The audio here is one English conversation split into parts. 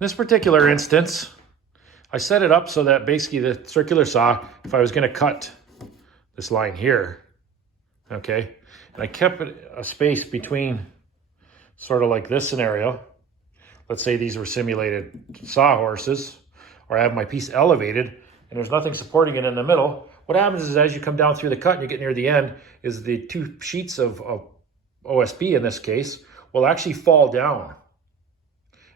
this particular instance, I set it up so that basically the circular saw, if I was going to cut this line here, okay, and I kept a space between, sort of like this scenario. Let's say these were simulated sawhorses, or I have my piece elevated and there's nothing supporting it in the middle. What happens is as you come down through the cut and you get near the end, is the two sheets of OSB in this case will actually fall down.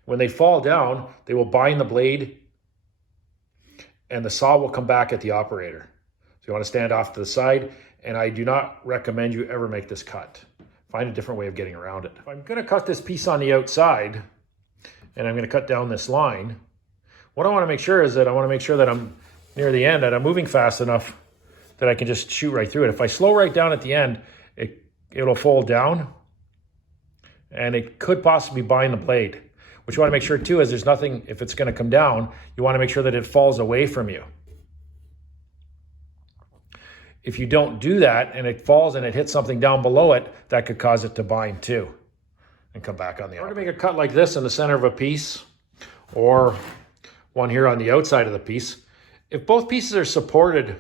When they fall down, they will bind the blade and the saw will come back at the operator. So you want to stand off to the side, and I do not recommend you ever make this cut. Find a different way of getting around it. If I'm going to cut this piece on the outside, and I'm going to cut down this line, what I want to make sure is that I want to make sure that I'm near the end, that I'm moving fast enough that I can just shoot right through it. If I slow right down at the end, it'll fold down, and it could possibly bind the blade. What you want to make sure too is there's nothing, if it's going to come down, you want to make sure that it falls away from you. If you don't do that and it falls and it hits something down below it, that could cause it to bind too and come back on the other. To make a cut like this in the center of a piece, or one here on the outside of the piece, if both pieces are supported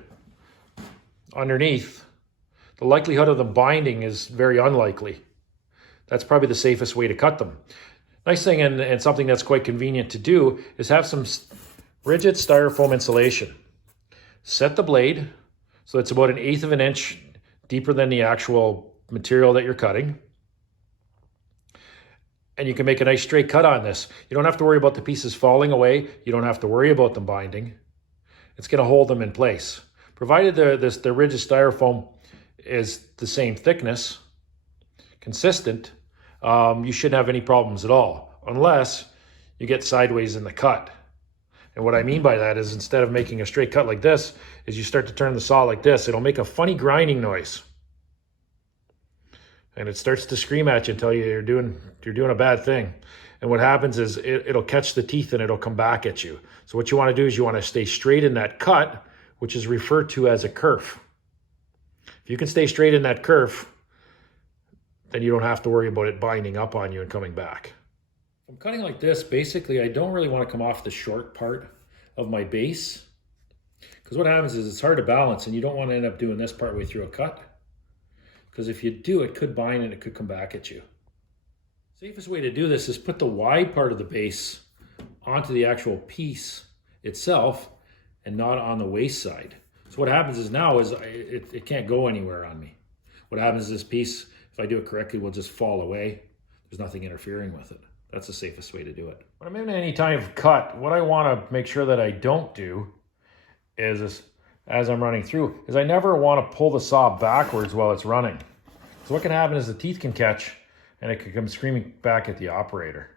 underneath, the likelihood of them binding is very unlikely. That's probably the safest way to cut them. Nice thing, and something that's quite convenient to do, is have some rigid styrofoam insulation. Set the blade so it's about 1/8 of an inch deeper than the actual material that you're cutting. And you can make a nice straight cut on this. You don't have to worry about the pieces falling away. You don't have to worry about them binding. It's going to hold them in place. Provided the rigid styrofoam is the same thickness, consistent, you shouldn't have any problems at all, unless you get sideways in the cut. And what I mean by that is, instead of making a straight cut like this, is you start to turn the saw like this. It'll make a funny grinding noise. And it starts to scream at you and tell you you're doing a bad thing. And what happens is it'll catch the teeth and it'll come back at you. So what you want to do is you want to stay straight in that cut, which is referred to as a kerf. If you can stay straight in that kerf, then you don't have to worry about it binding up on you and coming back. If I'm cutting like this, basically I don't really want to come off the short part of my base, because what happens is it's hard to balance and you don't want to end up doing this part way through a cut, because if you do, it could bind and it could come back at you. Safest way to do this is put the wide part of the base onto the actual piece itself and not on the waist side. So what happens is now is it can't go anywhere on me. What happens is this piece, if I do it correctly, will just fall away. There's nothing interfering with it. That's the safest way to do it. When I'm in any type of cut, what I want to make sure that I don't do is, as I'm running through, is I never want to pull the saw backwards while it's running. So what can happen is the teeth can catch and it can come screaming back at the operator.